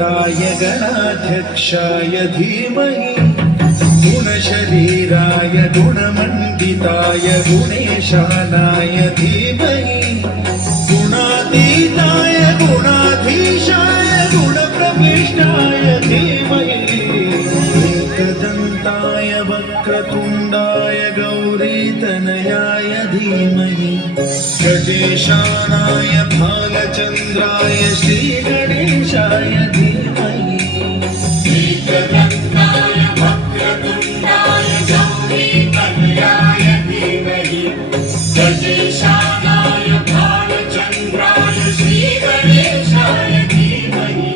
गणपतये गणाध्यक्षाय धीमहि गुणशरीराय गुणमण्डिताय गुणेशानाय धीमहि गुणातीताय गुणाधीशाय गुणप्रविष्टाय धीमहि एकदन्ताय वक्रतुण्डाय गौरीतनयाय धीमहि गजेशानाय भालचन्द्राय श्रीगणेशाय धीमहि एकदन्ताय वक्रतुण्डाय गौरीतनयाय धीमहि गजेशानाय भालचन्द्राय श्रीगणेशाय धीमहि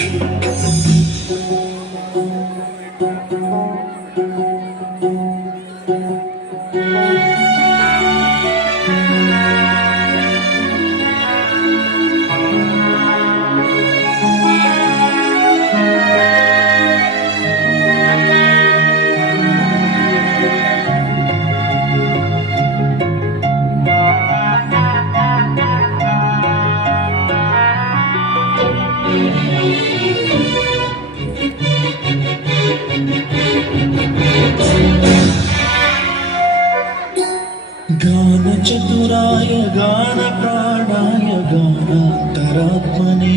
गानचतुराय गानप्राणाय गानान्तरात्मने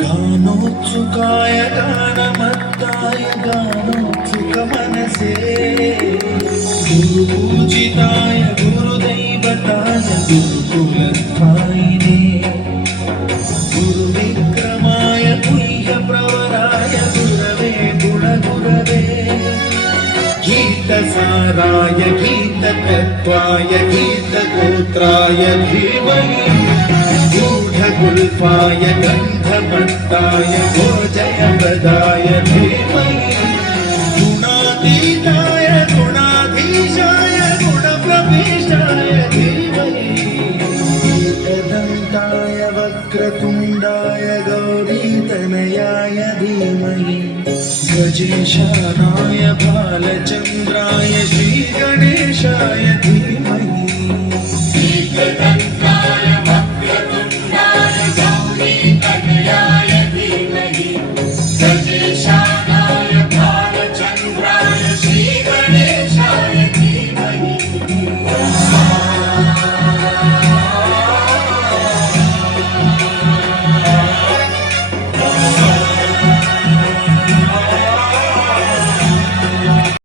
गानोत्सुकाय गानमत्ताय गानोत्सुकमनसे गुरुपूजिताय गुरुदैवताय गुरुकुलस्थायिने गुरुविक्रमाय गुह्यप्रवराय गुरवे गुणगुरवे गीतसाराय गीततत्त्वाय गीतगोत्राय धीमहि गूढगुल्फाय गन्धमत्ताय गोजयप्रदाय धीमहि गुणातीताय गुणाधीशाय गुणप्रविष्टाय धीमहि एकदन्ताय वक्रतुण्डाय गौरीतनयाय धीमहि गजेशानाय भालचन्द्राय श्रीगणेशाय धीमहि